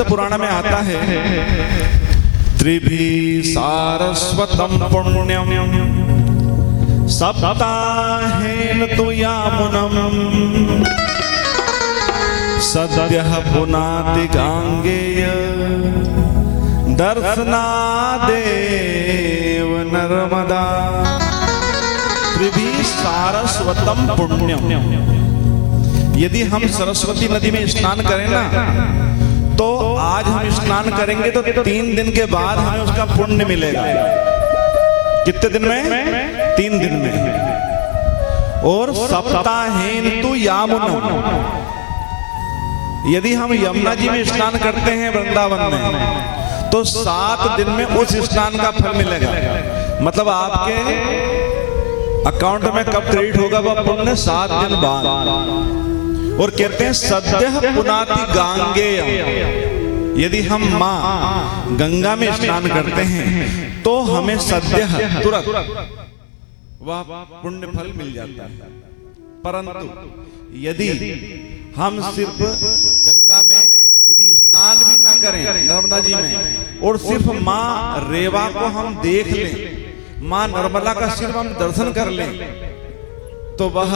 पुराण में आता है, त्रिभी सारस्वतम पुण्यम सप्ताहेन तु यामुनम सद्यः पुनाति गांगेय दर्शनादेव नर्मदा। त्रिभी सारस्वतम पुण्यम, यदि हम सरस्वती नदी में स्नान करें ना, तो आज हम स्नान करेंगे तो 3 दिन के बाद हमें उसका पुण्य मिलेगा। कितने दिन में? 3 दिन में। और सप्ताहेन तु यामुनम, यदि हम यमुना जी में स्नान करते हैं वृंदावन में, तो 7 दिन में उस स्नान का फल मिलेगा। मतलब आपके अकाउंट में कब क्रेडिट होगा वह पुण्य? 7 दिन बाद। और कहते हैं सद्यः पुनाति गांगेय, यदि हम मां गंगा में स्नान करते हैं तो हमें सद्यः तुरंत वह पुण्य फल मिल जाता है। परंतु यदि हम सिर्फ गंगा में यदि स्नान भी ना करें नर्मदा जी में, और सिर्फ मां रेवा को हम देख लें, मां नर्मदा का सिर्फ हम दर्शन कर लें, तो वह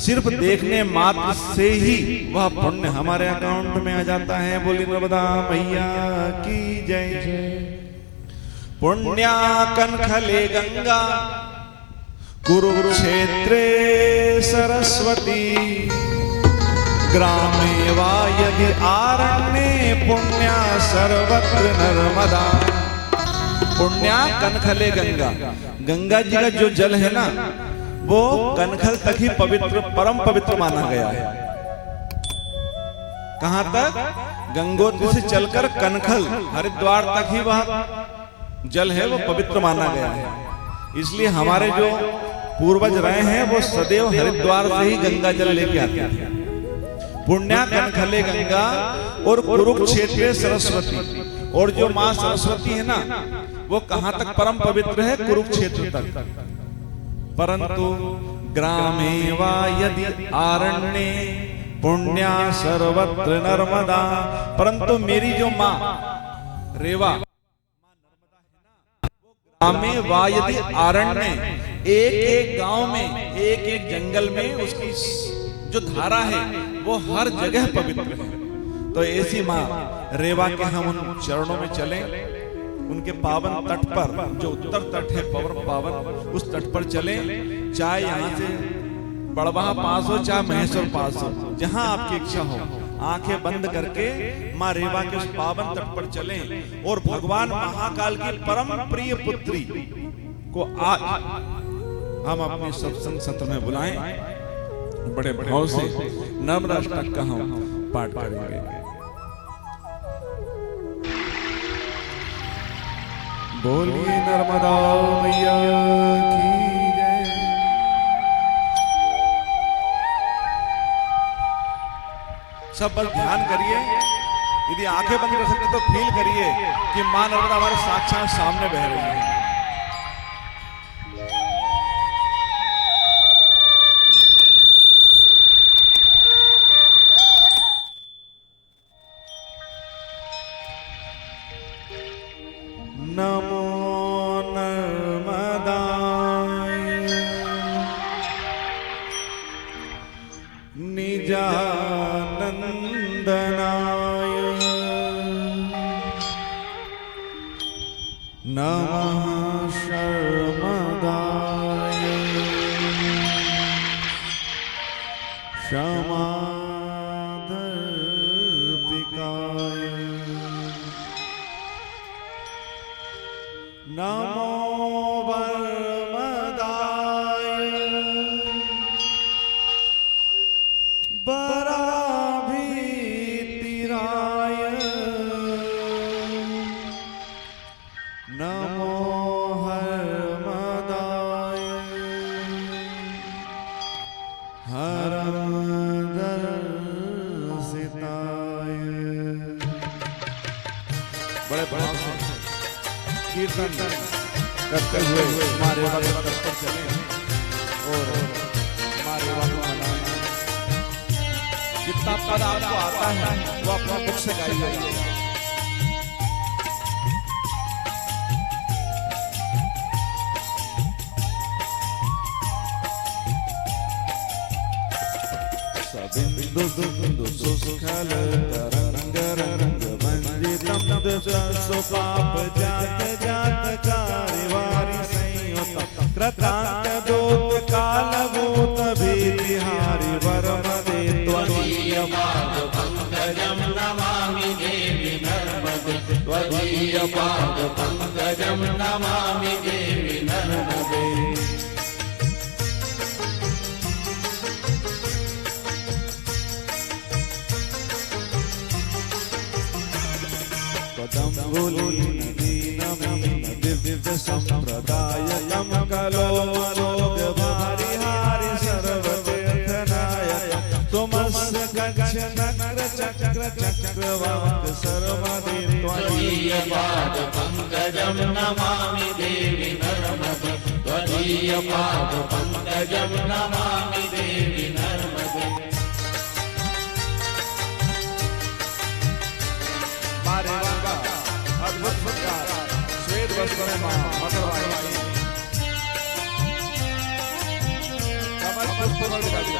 सिर्फ देखने मात्र से ही वह पुण्य हमारे अकाउंट में आ जाता है। बोली नर्मदा मैया की जय। पुण्या कनखले गंगा कुरुक्षेत्रे सरस्वती, ग्रामे वा यदि आरण्ये पुण्या सर्वत्र नर्मदा। पुण्या कनखले गंगा, गंगा जी का जो जल है ना, वो कनखल तक ही पवित्र, परम पवित्र माना गया है। कहां तक? गंगोत्री से चलकर कनखल हरिद्वार तक ही वह जल है वो पवित्र माना गया है। इसलिए हमारे जो पूर्वज रहे हैं वो सदैव हरिद्वार से ही गंगा जल लेके आते हैं। पुण्या कनखले गंगा और कुरुक्षेत्र सरस्वती, और जो मां सरस्वती है ना, वो कहां तक परम पवित्र है? कुरुक्षेत्र तक। परंतु ग्रामे वा यदि आरण्ये पुण्या सर्वत्र नर्मदा। परंतु मेरी जो मां रेवा, ग्रामे वा यदि आरण्ये, एक एक गांव में, एक एक जंगल में उसकी जो धारा है वो हर जगह पवित्र है। तो ऐसी मां रेवा के हम उन चरणों में चलें, उनके पावन तट पर, जो उत्तर तट है पावन, उस तट पर चलें। चाहे यहाँ से बड़वाह पास हो, चाहे महेश्वर पास हो, जहां आपकी इच्छा हो, आंखें बंद करके मां रेवा के उस पावन तट पर चलें और भगवान महाकाल की परम प्रिय पुत्री को आज हम अपने सत्संग सत्र में बुलाएं। बड़े भाव से नर्मदा अष्टक का हम पाठ करेंगे। बोलिए नर्मदा मैया की जय। सब बस ध्यान करिए, यदि आंखें बंद कर सकते तो फील करिए कि मां नर्मदा हमारे साक्षात सामने बह रही है। नमो नर्मदाय निजानंदनाय, नमः शर्मदाय क्षमादर्पिकाय, नमो वर्मदाय बराभीतिराय, नमो हरमदाय हरदर्शिताय। बड़े भाव से कीर्तन करते हुए मां रेवा के तट पर चले और मां रेवा को मनाना। जितना पद आपको आता है वो अपना मुख से गाइए। दुंदु सुस्खल तरंग रंग वंदितम दशसु पाप जात जात कारिवारी संयुत कृतांत दूत काल भूत भीतिहारी वरमदे त्वदीय पाद पंकजम नमामि देवी नर्मदे त्वदीय पाद पंकजम नमामि देवी नर्मदे। दिव्य संप्रदायम कलो मनोज भारि हारि सर्वतीर्थनायक तुमस्य गच्छ नक्र चक्र चक्रवाक सर्वदे त्वदीय पाद पंकजम नमामि देवी नर्मदे त्वदीय पाद पंकजम नमामि देवी नर्मदे। अद्भुत प्रकार श्वेत वस्त्र में मकरवाई कमल पुष्प में दिखाई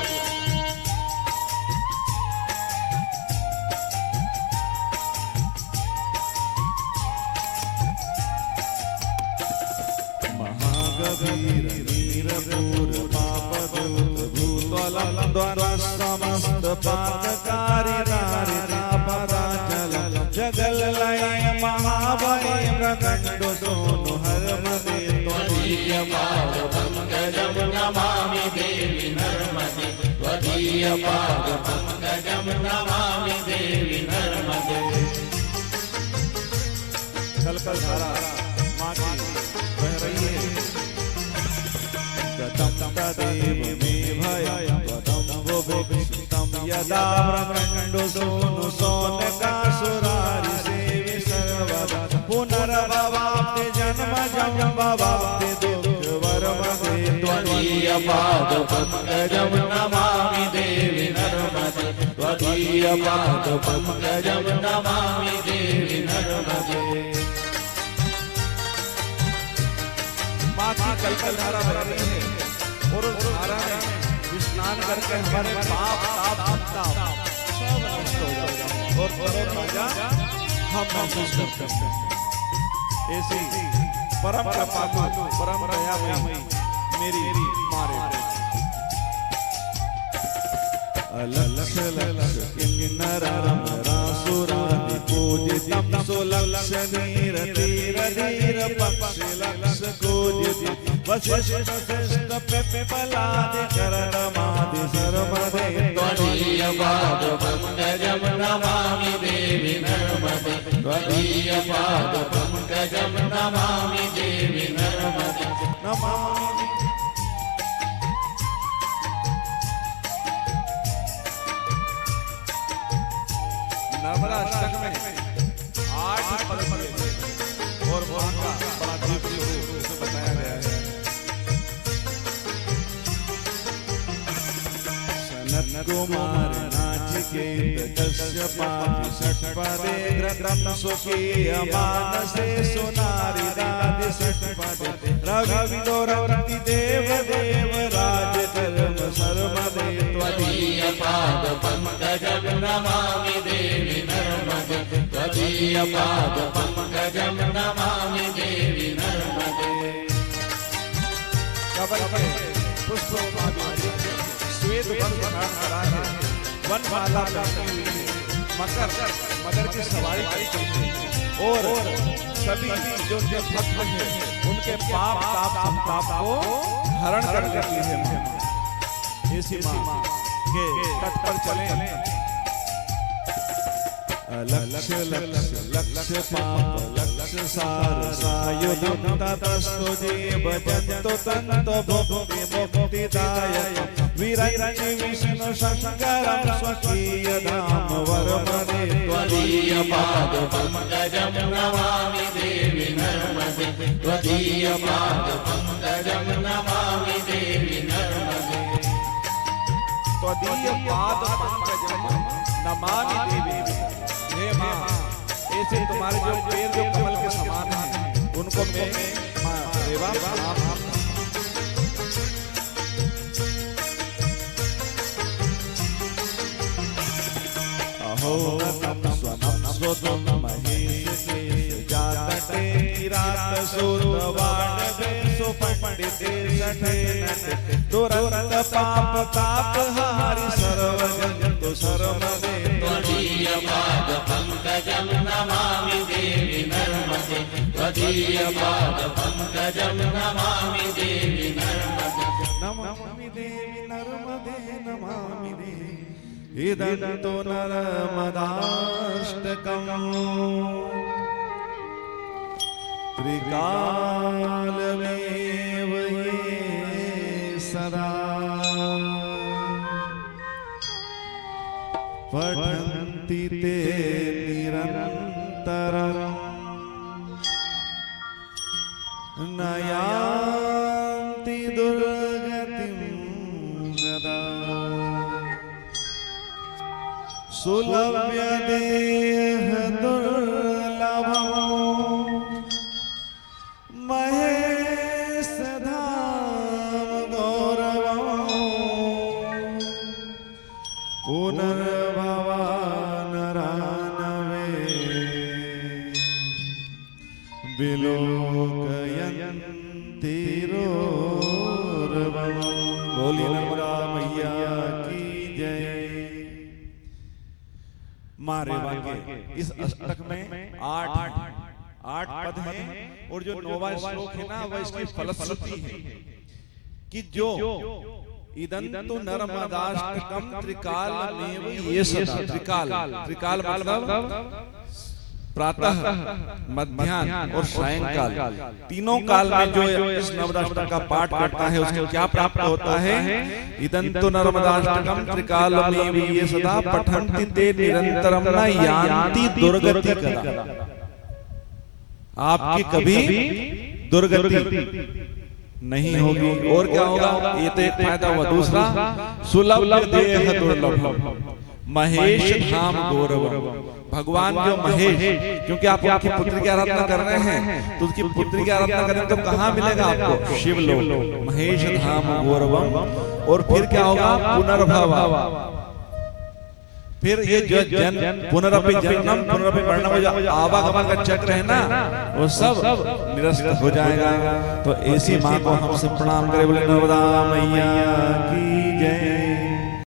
महागभीर नीरपूर पापदूत भूतलं द्वारा समस्त पातकारी नारी नापराचल जगल्लय महाभय प्रकंडो सोनु हरमदे त्वदीय पाद पंकजम नमामि देवी नर्मदे त्वदीय पाद पंकजम नमामि देवी नर्मदे। कलकल धारा माँ की बह रही है गतम तदेव मे भयं गतम वो विक्षितम यदा प्रकंडो सोनु सोनका सुरारि सेवि सर्वदा पुनर्भवाप्ति जन्म जम भवाप्ति दुःख वरमदे त्वदीय पाद पंकजम नमामि देवी नर्मदे त्वदीय पाद पंकजम नमामि देवी नर्मदे। माँ की कलकल धारा बह रही है और उस धारा में स्नान करके हमारे पाप ताप सब नष्ट हो जाएगा और परम मजा हम महसूस करते हैं। ऐसी परम कृपा को परम दयामयी मेरी मारे अलक्ष लक्ष किन्नराम रासुरादि पूजितम सुलक्ष नीर तीर धीर पक्षि लक्ष पूजित वशिष्ठ श्रेष्ठ पिप्पलादि करदमादि सर्वदे त्वदीय पाद पंकजम नमामि देवी नर्मदे त्वदीय पाद पंकजम नमामि देवी नर्मदे नमामि। नर्मदा अष्टक में 8 पद और वहां का बड़ा दिव्य रूप बताया गया है। सनत कुमार नाचिकेत कश्यपादि षट्पदे ग्रंथम सुखीय मानसे सुनारि दादि षट्पदे रविन्दोरवृत्ति देव देव राज कर्म सर्वदे त्वदीय पाद पंकजम नमामि देवी नर्मदे त्वदीय पाद पंकजम नमामि देवी नर्मदे। कमल पे पुष्प श्वेत वस्त्र धारण करा है वनमाला पहनी हुई है मकर की सवारी करती है और सभी जो भक्त हैं उनके पाप ताप संताप को हरण कर देती है। ऐसी माँ के तट पर चले लक्ष्य लक्ष्य लक्ष्य पाप लक्ष्य सार सायुधम ततस्तु जीव जंतु तंतु भुक्ति मुक्तिदायक विरंचि विष्णु शंकरं स्वकीय धाम वरमदे त्वदीय पाद पंकजम नमामि देवी नर्मदे त्वदीय पाद पंकजम नमामि देवी नर्मदे त्वदीय पाद पंकजम नमामि देवी। हे माँ ऐसे तुम्हारे जो पैर जो कमल के समान हैं उनको मैं रेवा तो तुम महेश के जातटे की रात सुरवाड़ बेसो पंडित सठे नटे तुरंत पाप ताप हारि सर्वजन तो सर्व दे त्वदीय पाद पंकजं नमामि देवी नर्मदे त्वदीय पाद पंकजं नमामि देवी नर्मदे नमामि देवी नर्मदे नमामि देवी इदन्तो नर्मदाष्टकम् त्रिकालमेव ये सदा पठन्ति ते निरन्तरम् न यान्ति दुर्गतिं गदा सुलभ्य देह दुर्लभम् महेश धाम गौरवम् पुनर्भवान रानवे विलोकयन्ति रोरवम्। बोली नर्मदा मैया की जय। मारे वाक्य इस अष्टक में आठ पद हैं और जो 9वां श्लोक है ना वह इसकी फलश्रुति है कि जो इदन्तु नर्मदाष्टकम् त्रिकालमेव ये सदा। त्रिकाल मतलब प्रातः मध्याह्न और सायंकाल तीनों काल में जो इस नर्मदाष्टक का पाठ करता है उसको क्या प्राप्त होता है? इदन्तु नर्मदाष्टकम् त्रिकालमेव ये सदा पठन्ति ते निरन्तरं न यान्ति दुर्गति कदा। आपकी कभी दुर्गति नहीं होगी। और क्या होगा? ये तो एक फायदा हुआ। दूसरा, सुलभ देह दुर्लभ महेश धाम गौरव। भगवान जो महेश, क्योंकि आप उनकी पुत्री की आराधना कर रहे हैं तो उसकी पुत्री की आराधना करें तो कहाँ मिलेगा आपको? शिवलोक। महेश धाम गौरवम। और फिर क्या होगा? पुनर्भव। फिर ये जो पुनरपि जन्म पुनरपि मरणम हो जाए, आवागमन का चक्र है ना, वो सब निरस्त हो जाएगा। तो ऐसी माँ को हमसे प्रणाम करें। बोले नर्मदा मैया की जय।